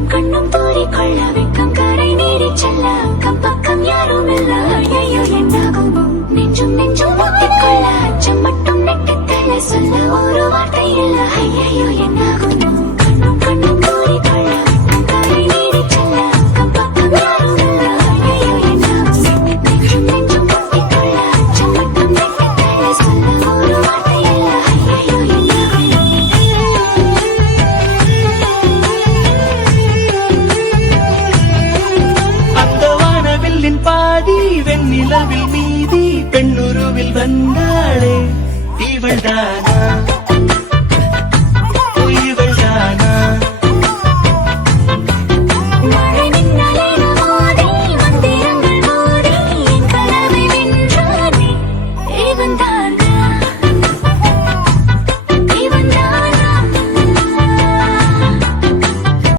கண்ணும் கண்ணும் தூரிக்கொள்ள வெட்கம் கரை நீடி செல்ல அக்கம் பக்கம் யாரும் இல்ல ஐயோ என்னாகுமோ நெஞ்சும் நெஞ்சும் ஒட்டிக்கொள்ள அச்சம் மட்டும் நெட்டித்தல சொல்ல ஒரு வார்த்தை இல்ல ஐயோ என்னாகுமோ கண்ணும் கண்ணும் தூரிக்கொள்ள வெட்கம் கரை நீடி செல்ல அக்கம் பக்கம் யாரும் இல்ல ஐயோ என்னாகுமோ நெஞ்சும் நெஞ்சும் ஒட்டிக்கொள்ள அச்சம் மட்டும் நெட்டித்தல சொல்ல ஒரு வார்த்தை இல்ல ஐயோ என்னாகுமோ அந்த வானவில்லின் பாதி வெண்ணிலவில் மீதி பெண்ணுருவில் வந்தாளே இவள்தானா